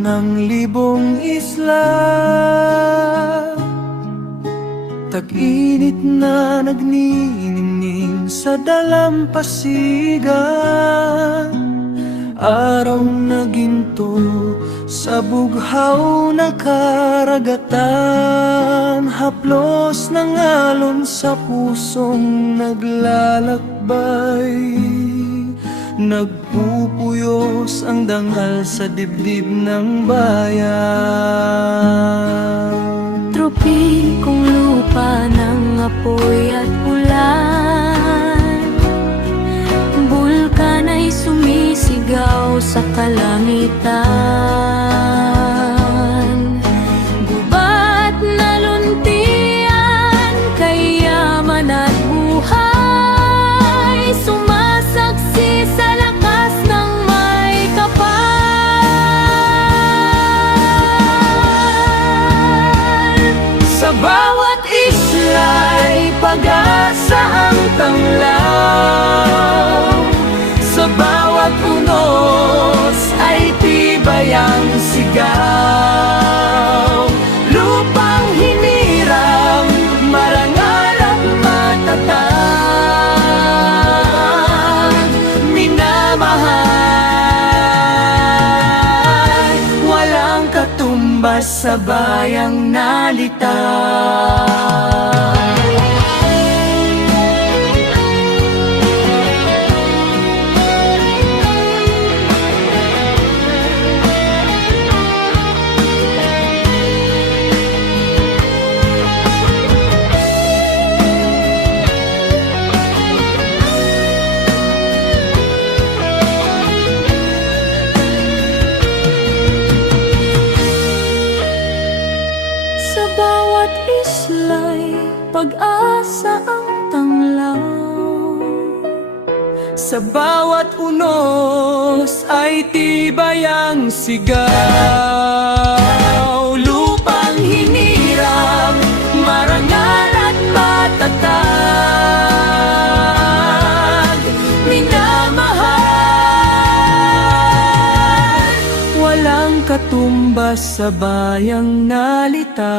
ng libong isla. Tag-init na nagniningning sa dalampasigan. Araw na ginto sa bughaw na karagatan. Haplos ng alon sa pusong naglalakbay. Nagpupuyos ang dangal sa dibdib ng bayan. Tropikong lupa ng apoy at ulan, bulkan ay sumisigaw sa kalangitan. Gubat na luntian, kayaman at buhay, sumasaksi sa lakas ng may kapal. Sa bawat isla'y pag-asa ang tanglaw. Sa bawat unos ay tibay ang sigaw. Lupang hinirang, marangal at matatag, minamahal, walang katumbas sa bayang nalitaw. Sa bawat isla'y pag-asa ang tanglaw. Sa bawat unos ay tibay ang sigaw. Lupang hinirang, marangal at matatag, minamahal, walang katumbas sa bayang nalitaw.